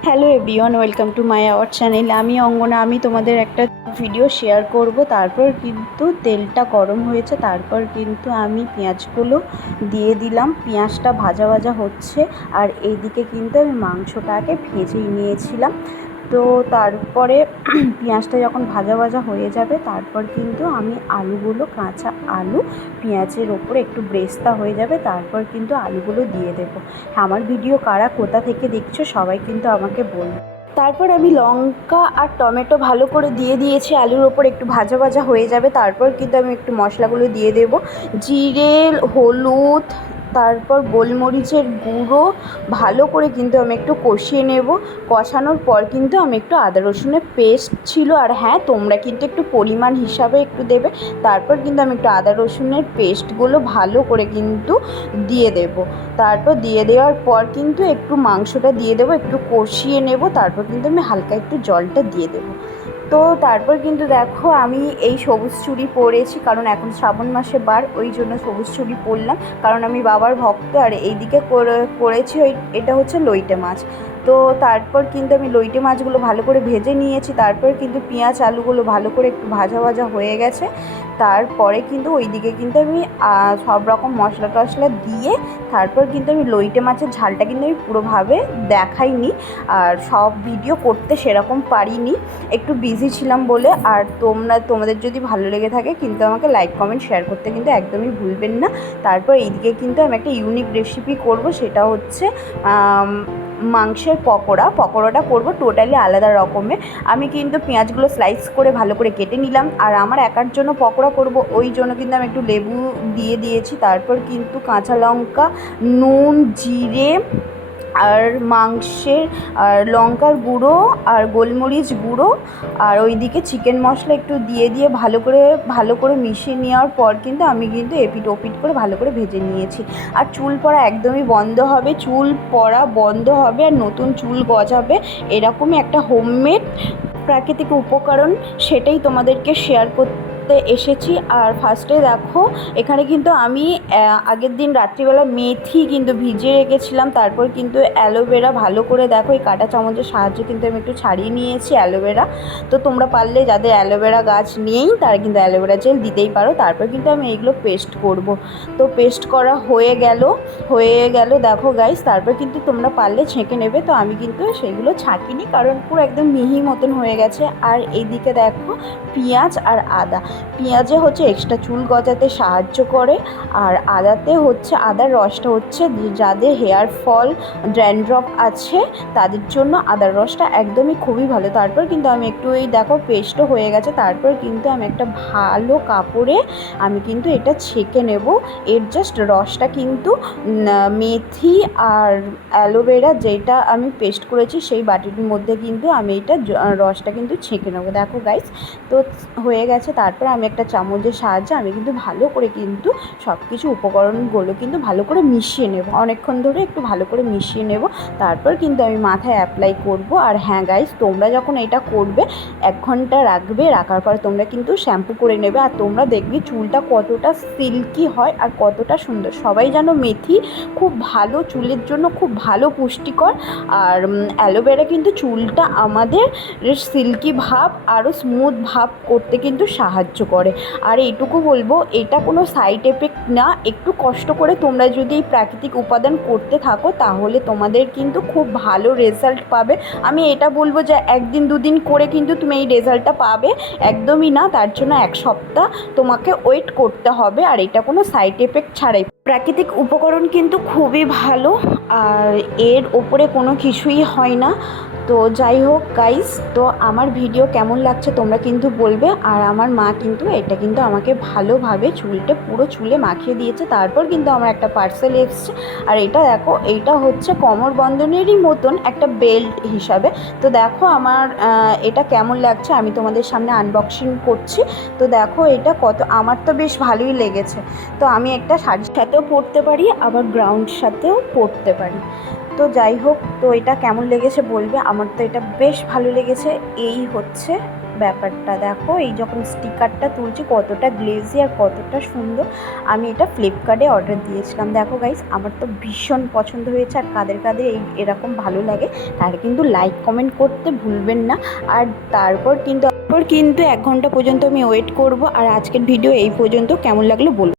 Hello everyone, welcome to my our channel. আমি অঙ্গনা। আমি তোমাদের একটা ভিডিও শেয়ার করব। তারপর কিন্তু তেলটা গরম হয়েছে, তারপর কিন্তু আমি পেঁয়াজগুলো দিয়ে দিলাম। পেঁয়াজটা ভাজা ভাজা হচ্ছে, আর এইদিকে কিন্তু আমি মাংসটাকে ভেজে নিয়েছিলাম। তো তারপরে পেঁয়াজটা যখন ভাজা ভাজা হয়ে যাবে, তারপর কিন্তু আমি আলুগুলো, কাঁচা আলু পেঁয়াজের ওপরে একটু ব্রেস্তা হয়ে যাবে, তারপর কিন্তু আলুগুলো দিয়ে দেবো। আমার ভিডিও কারা কোথা থেকে দেখছো সবাই কিন্তু আমাকে বলবে। তারপর আমি লঙ্কা আর টমেটো ভালো করে দিয়ে দিয়েছি, আলুর ওপর একটু ভাজা ভাজা হয়ে যাবে। তারপর কিন্তু আমি একটু মশলাগুলো দিয়ে দেবো, জিরে, হলুদ, তারপর গোলমরিচের গুঁড়ো ভালো করে কিন্তু আমি একটু কষিয়ে নেব। কষানোর পর কিন্তু আমি একটু আদা রসুনের পেস্ট ছিল, আর হ্যাঁ, তোমরা কিন্তু একটু পরিমাণ হিসাবে একটু দেবে। তারপর কিন্তু আমি একটু আদা রসুনের পেস্টগুলো ভালো করে কিন্তু দিয়ে দেব। তারপর দিয়ে দেওয়ার পর কিন্তু একটু মাংসটা দিয়ে দেবো, একটু কষিয়ে নেব। তারপর কিন্তু আমি হালকা একটু জলটা দিয়ে দেবো। তো তারপর কিন্তু দেখো, আমি এই সবুজ চুড়ি পরেছি, কারণ এখন শ্রাবণ মাসে বার, ওই জন্য সবুজ চুড়ি পরলাম, কারণ আমি বাবার ভক্ত। আর এইদিকে করেছি এটা হচ্ছে লইটে মাছ। তো তারপর কিন্তু আমি লইটে মাছগুলো ভালো করে ভেজে নিয়েছি। তারপর কিন্তু পেঁয়াজ আলুগুলো ভালো করে একটু ভাজা ভাজা হয়ে গেছে। তারপরে কিন্তু ওইদিকে কিন্তু আমি সব রকম মশলা টশলা দিয়ে, তারপর কিন্তু আমি লইটে মাছের ঝালটা কিন্তু আমি পুরোভাবে দেখাইনি, আর সব ভিডিও করতে সেরকম পারিনি, একটু বিজি ছিলাম বলে। আর তোমাদের যদি ভালো লেগে থাকে কিন্তু আমাকে লাইক কমেন্ট শেয়ার করতে কিন্তু একদমই ভুলবেন না। তারপর এইদিকে কিন্তু আমি একটা ইউনিক রেসিপি করব, সেটা হচ্ছে মাংসের পকোড়াটা করব টোটালি আলাদা রকমের। আমি কিন্তু পেঁয়াজগুলো স্লাইস করে ভালো করে কেটে নিলাম, আর আমার একার জন্য পকোড়া করব, ওই জন্য কিন্তু আমি একটু লেবু দিয়ে দিয়েছি। তারপর কিন্তু কাঁচা লঙ্কা, নুন, জিরে আর মাংসের আর লঙ্কার গুঁড়ো আর গোলমরিচ গুঁড়ো, আর ওইদিকে চিকেন মশলা একটু দিয়ে ভালো করে মিশিয়ে নেওয়ার পর কিন্তু আমি কিন্তু এপিট ওপিট করে ভালো করে ভেজে নিয়েছি। আর চুল পড়া একদমই বন্ধ হবে, চুল পড়া বন্ধ হবে, আর নতুন চুল গজাবে। এরকমই একটা হোমমেড প্রাকৃতিক উপকরণ, সেটাই তোমাদেরকে শেয়ার করতে এসেছি। আর ফার্স্টে দেখো, এখানে কিন্তু আমি আগের দিন রাত্রিবেলা মেথি কিন্তু ভিজিয়ে রেখেছিলাম। তারপর কিন্তু অ্যালোভেরা ভালো করে দেখো, এই কাঁটা চামচের সাহায্যে কিন্তু আমি একটু ছাড়িয়ে নিয়েছি অ্যালোভেরা। তো তোমরা পারলে, যাদের অ্যালোভেরা গাছ নেই, তারা কিন্তু অ্যালোভেরা জেল দিতেই পারো। তারপর কিন্তু আমি এইগুলো পেস্ট করব। তো পেস্ট করা হয়ে গেল দেখো গাইস। তারপর কিন্তু তোমরা পারলে ছেঁকে নেবে, তো আমি কিন্তু সেগুলো ছাঁকিনি, কারণ পুরো একদম মিহি মতন হয়ে গেছে। আর এইদিকে দেখো, পেঁয়াজ আর আদা, পেঁয়াজে হচ্ছে এক্সট্রা চুল গজাতে সাহায্য করে, আর আদার রসটা হচ্ছে যাদের হেয়ার ফল, ড্যান্ড্রফ আছে, তাদের জন্য আদার রসটা একদমই খুবই ভালো। তারপর কিন্তু আমি একটু এই দেখো পেস্টও হয়ে গেছে। তারপর কিন্তু আমি একটা ভালো কাপড়ে আমি কিন্তু এটা ছেঁকে নেব। এর জাস্ট রসটা কিন্তু মেথি আর অ্যালোভেরা যেটা আমি পেস্ট করেছি সেই বাটির মধ্যে কিন্তু আমি এটা রসটা কিন্তু ছেঁকে নেবো। দেখো গাইস, তো হয়ে গেছে। তারপর আমি একটা চামচের সাহায্যে আমি কিন্তু ভালো করে কিন্তু সব কিছু উপকরণগুলো কিন্তু ভালো করে মিশিয়ে নেব, অনেকক্ষণ ধরে একটু ভালো করে মিশিয়ে নেব। তারপর কিন্তু আমি মাথায় অ্যাপ্লাই করব। আর হ্যাঁ গাইস, তোমরা যখন এটা করবে 1 ঘন্টা রাখবে, রাখার পর তোমরা কিন্তু শ্যাম্পু করে নেবে, আর তোমরা দেখবে চুলটা কতটা সিল্কি হয় আর কতটা সুন্দর। সবাই জানো মেথি খুব ভালো চুলের জন্য, খুব ভালো পুষ্টিকর। আর অ্যালোভেরা কিন্তু চুলটা আমাদের সিল্কি ভাব আরও স্মুথ ভাব করতে কিন্তু সাহায্য করে। আর এইটুকু বলবো, এটা কোনো সাইড এফেক্ট না। একটু কষ্ট করে তোমরা যদি এই প্রাকৃতিক উপাদান করতে থাকো, তাহলে তোমাদের কিন্তু খুব ভালো রেজাল্ট পাবে। আমি এটা বলবো যে 1 দিন 2 দিন করে কিন্তু তুমি এই রেজাল্টটা পাবে, একদমই না। তার জন্য 1 সপ্তাহ তোমাকে ওয়েট করতে হবে। আর এটা কোনো সাইড এফেক্ট ছাড়াই, প্রাকৃতিক উপকরণ কিন্তু খুবই ভালো, আর এর ওপরে কোনো কিছুই হয় না। তো যাই হোক গাইস, তো আমার ভিডিও কেমন লাগছে তোমরা কিন্তু বলবে। আর আমার মা কিন্তু এটা কিন্তু আমাকে ভালোভাবে পুরো চুলে মাখিয়ে দিয়েছে। তারপর কিন্তু আমার একটা পার্সেল এসছে, আর এটা দেখো, এইটা হচ্ছে কোমর বন্ধনেরই মতন একটা বেল্ট হিসাবে। তো দেখো আমার এটা কেমন লাগছে, আমি তোমাদের সামনে আনবক্সিং করছি। তো দেখো এটা আমার তো বেশ ভালোই লেগেছে। তো আমি একটা শাড়ির সাথেও পরতে পারি, আবার গ্রাউন্ড সাথেও পরতে পারি। তো যাই হোক, তো এটা কেমন লেগেছে বলবে। আমার তো এটা বেশ ভালো লেগেছে। এই হচ্ছে ব্যাপারটা, দেখো এই যখন স্টিকারটা তুলছি কতটা গ্লেজি আর কতটা সুন্দর। আমি এটা ফ্লিপকার্টে অর্ডার দিয়েছিলাম। দেখো গাইস, আমার তো ভীষণ পছন্দ হয়েছে। আর কাদের কাদের এরকম ভালো লাগে তারা কিন্তু লাইক কমেন্ট করতে ভুলবেন না। আর তারপর কিন্তু 1 ঘন্টা পর্যন্ত আমি ওয়েট করব। আর আজকের ভিডিও এই পর্যন্ত, কেমন লাগলো বলুন।